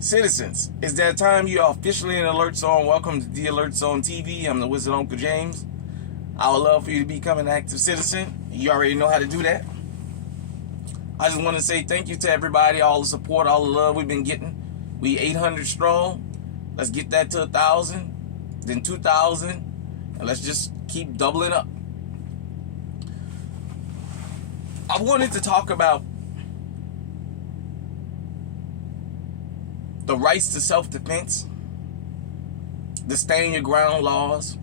Citizens, it's that time. You are officially in Alert Zone. Welcome to the Alert Zone TV. I'm the Wizard Uncle James. I would love for you to become an active citizen. You already know how to do that. I just want to say thank you to everybody, all the support, all the love we've been getting. We 800 strong. Let's get that to 1,000, then 2,000, and let's just keep doubling up. I wanted to talk about the rights to self-defense, the stand your ground laws,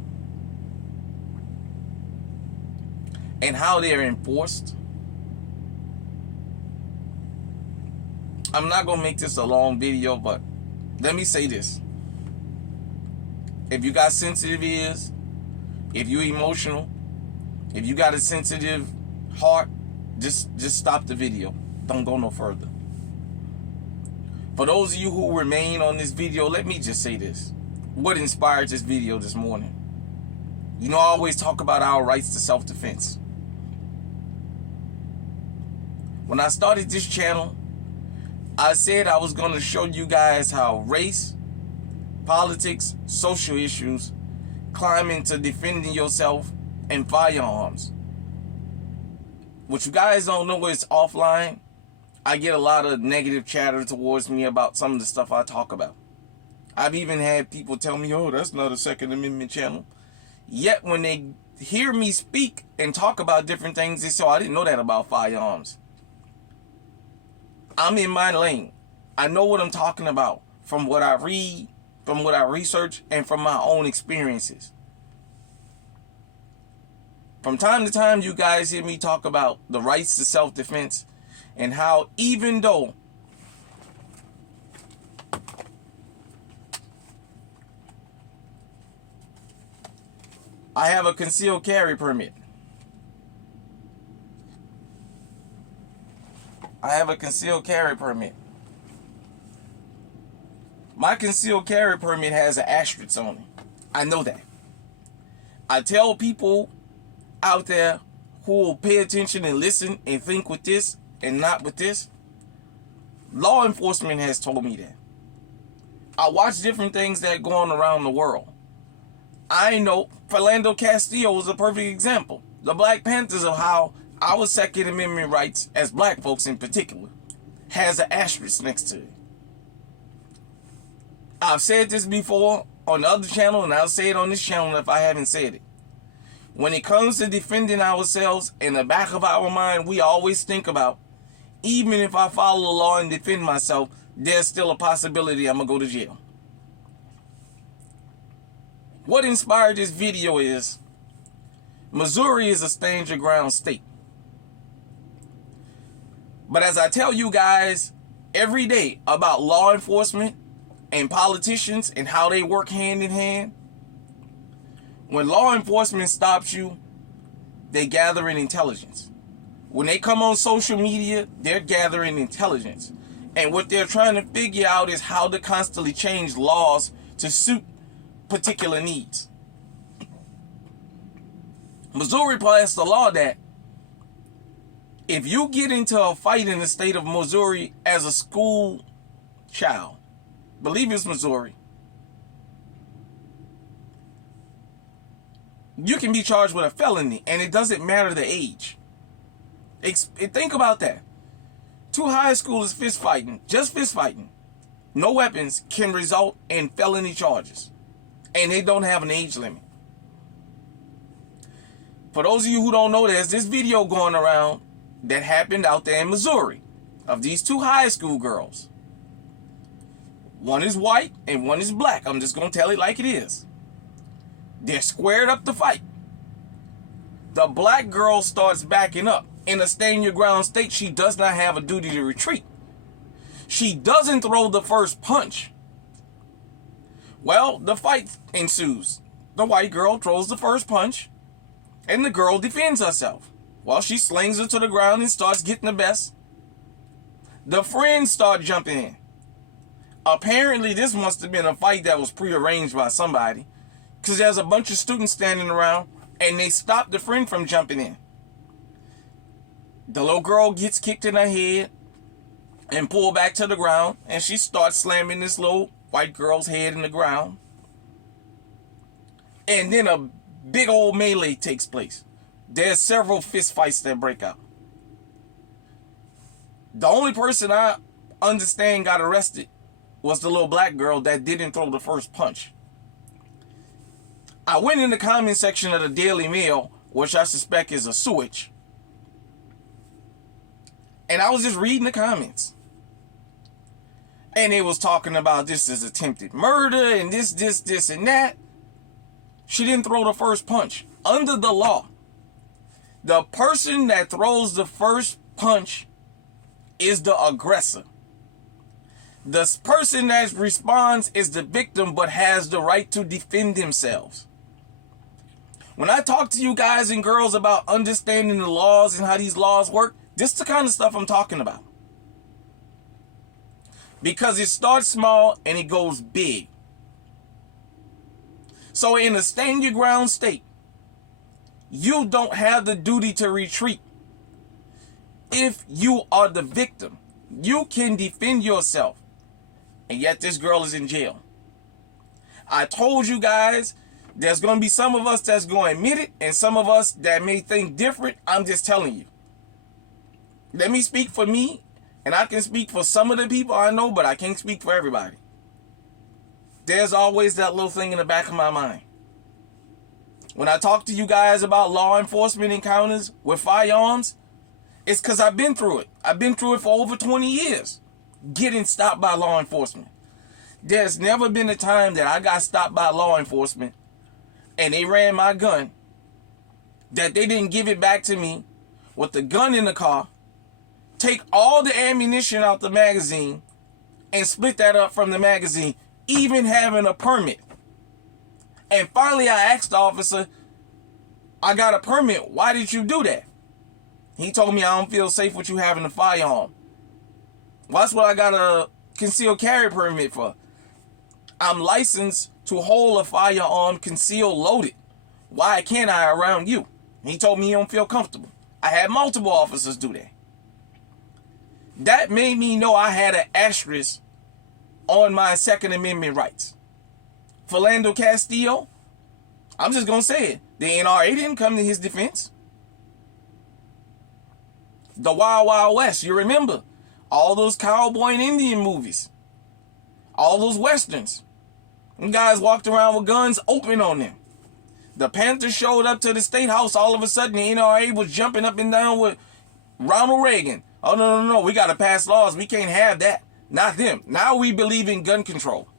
and how they're enforced. I'm not going to make this a long video, but let me say this. If you got sensitive ears, if you're emotional, if you got a sensitive heart, just stop the video. Don't go no further. For those of you who remain on this video, let me just say this. What inspired this video this morning? You know, I always talk about our rights to self-defense. When I started this channel, I said I was going to show you guys how race, politics, social issues climb into defending yourself and firearms. What you guys don't know is offline, I get a lot of negative chatter towards me about some of the stuff I talk about. I've even had people tell me, oh, that's not a Second Amendment channel. Yet when they hear me speak and talk about different things, they say, oh, I didn't know that about firearms. I'm in my lane. I know what I'm talking about from what I read, from what I research, and from my own experiences. From time to time, you guys hear me talk about the rights to self-defense and how even though I have a concealed carry permit, my concealed carry permit has an asterisk on it. I know that. I tell people out there who will pay attention and listen and think with this and not with this. Law enforcement has told me that. I watch different things that go on around the world. I know Philando Castillo is a perfect example. The Black Panthers of how our Second Amendment rights, as black folks in particular, has an asterisk next to it. I've said this before on the other channel, and I'll say it on this channel if I haven't said it. When it comes to defending ourselves, in the back of our mind, we always think about, even if I follow the law and defend myself, there's still a possibility I'm going to go to jail. What inspired this video is, Missouri is a stand your ground state. But as I tell you guys every day about law enforcement and politicians and how they work hand in hand, when law enforcement stops you, they gather in intelligence. When they come on social media, they're gathering intelligence. And what they're trying to figure out is how to constantly change laws to suit particular needs. Missouri passed a law that if you get into a fight in the state of Missouri as a school child, believe it's Missouri, you can be charged with a felony, and it doesn't matter the age. Think about that. Two high schoolers fist fighting, just fist fighting, no weapons, can result in felony charges, and they don't have an age limit. For those of you who don't know, there's this video going around that happened out there in Missouri of these two high school girls. One is white and one is black. I'm just going to tell it like it is. They're squared up to fight. The black girl starts backing up. In a stand your ground state, she does not have a duty to retreat. She doesn't throw the first punch. Well, the fight ensues. The white girl throws the first punch, and the girl defends herself. Well, she slings her to the ground and starts getting the best. The friends start jumping in. Apparently, this must have been a fight that was prearranged by somebody, because there's a bunch of students standing around, and they stop the friend from jumping in. The little girl gets kicked in her head. and pull back to the ground, and she starts slamming this little white girl's head in the ground. And then a big old melee takes place. There's several fist fights that break out. The only person I understand got arrested was the little black girl that didn't throw the first punch. I went in the comment section of the Daily Mail, which I suspect is a sewage, and I was just reading the comments. And it was talking about this is attempted murder and this and that. She didn't throw the first punch. Under the law, the person that throws the first punch is the aggressor. The person that responds is the victim but has the right to defend themselves. When I talk to you guys and girls about understanding the laws and how these laws work, this is the kind of stuff I'm talking about. Because it starts small and it goes big. So in a stand your ground state, you don't have the duty to retreat. If you are the victim, you can defend yourself. And yet this girl is in jail. I told you guys, there's going to be some of us that's going to admit it and some of us that may think different. I'm just telling you. Let me speak for me, and I can speak for some of the people I know, but I can't speak for everybody. There's always that little thing in the back of my mind. When I talk to you guys about law enforcement encounters with firearms, it's because I've been through it. I've been through it for over 20 years, getting stopped by law enforcement. There's never been a time that I got stopped by law enforcement and they ran my gun, that they didn't give it back to me with the gun in the car, take all the ammunition out the magazine, and split that up from the magazine, even having a permit. And finally I asked the officer, I got a permit, why did you do that? He told me, I don't feel safe with you having a firearm. Well, that's what I got a concealed carry permit for. I'm licensed to hold a firearm concealed loaded. Why can't I around you? He told me he don't feel comfortable. I had multiple officers do that. That made me know I had an asterisk on my Second Amendment rights. Philando Castillo, I'm just going to say it. The NRA didn't come to his defense. The Wild Wild West, you remember? All those cowboy and Indian movies. All those westerns. Them guys walked around with guns open on them. The Panthers showed up to the State House. All of a sudden, the NRA was jumping up and down with Ronald Reagan. Oh, no. We got to pass laws. We can't have that. Not them. Now we believe in gun control.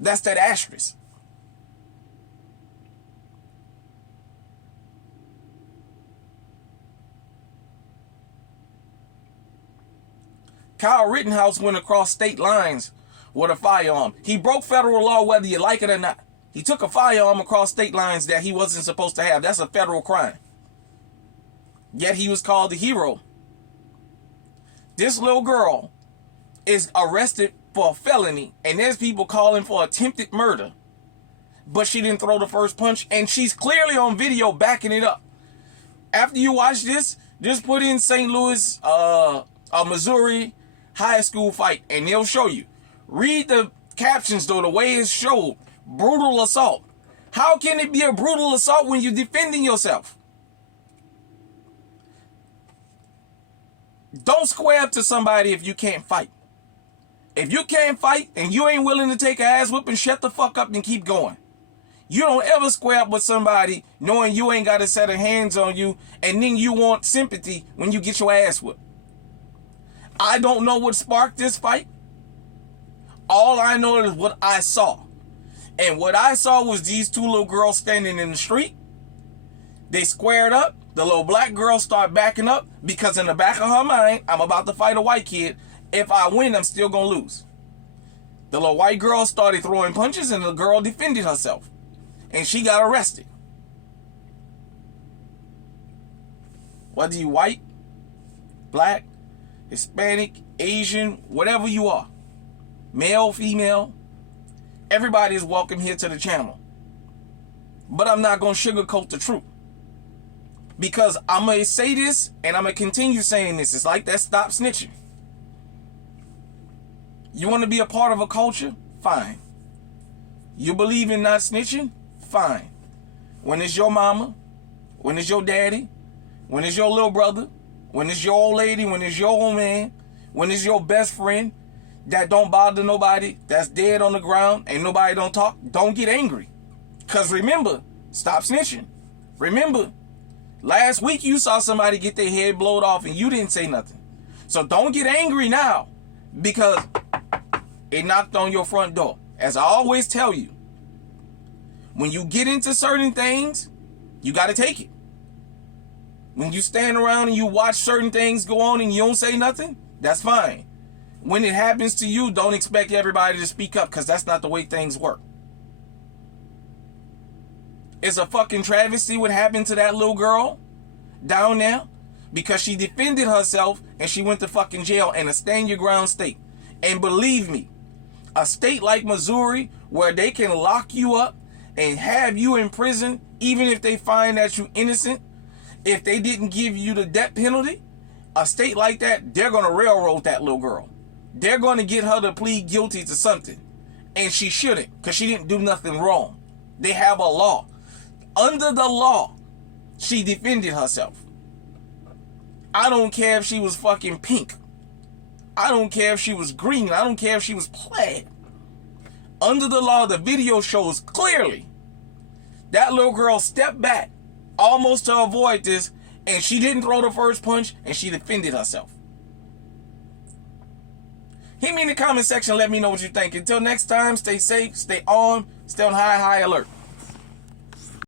That's that asterisk. Kyle Rittenhouse went across state lines with a firearm. He broke federal law whether you like it or not. He took a firearm across state lines that he wasn't supposed to have. That's a federal crime. Yet he was called the hero. This little girl is arrested for a felony, and there's people calling for attempted murder. But she didn't throw the first punch, and she's clearly on video backing it up. After you watch this, just put in St. Louis, Missouri high school fight, and they'll show you. Read the captions, though, the way it's showed. Brutal assault. How can it be a brutal assault when you're defending yourself? Don't square up to somebody if you can't fight. If you can't fight and you ain't willing to take an ass whipping, shut the fuck up and keep going. You don't ever square up with somebody knowing you ain't got a set of hands on you, and then you want sympathy when you get your ass whipped. I don't know what sparked this fight. All I know is what I saw. And what I saw was these two little girls standing in the street. They squared up. The little black girl started backing up because in the back of her mind, I'm about to fight a white kid. If I win, I'm still going to lose. The little white girl started throwing punches and the girl defended herself. And she got arrested. Whether you white, black, Hispanic, Asian, whatever you are, male, female, everybody is welcome here to the channel. But I'm not going to sugarcoat the truth. Because I'm going to say this and I'm going to continue saying this. It's like that stop snitching. You want to be a part of a culture? Fine. You believe in not snitching? Fine. When it's your mama, when it's your daddy, when it's your little brother, when it's your old lady, when it's your old man, when it's your best friend that don't bother nobody, that's dead on the ground, and nobody don't talk, don't get angry. Because remember, stop snitching. Remember, last week you saw somebody get their head blowed off and you didn't say nothing. So don't get angry now because it knocked on your front door. As I always tell you, when you get into certain things, you got to take it. When you stand around and you watch certain things go on and you don't say nothing, that's fine. When it happens to you, don't expect everybody to speak up because that's not the way things work. It's a fucking travesty what happened to that little girl down there because she defended herself and she went to fucking jail in a stand your ground state. And believe me, a state like Missouri where they can lock you up and have you in prison even if they find that you're innocent, if they didn't give you the death penalty, a state like that, they're going to railroad that little girl. They're going to get her to plead guilty to something. And she shouldn't because she didn't do nothing wrong. They have a law. Under the law, she defended herself. I don't care if she was fucking pink. I don't care if she was green. I don't care if she was plaid. Under the law, the video shows clearly that little girl stepped back almost to avoid this, and she didn't throw the first punch, and she defended herself. Hit me in the comment section. Let me know what you think. Until next time, stay safe, stay on, stay on high alert.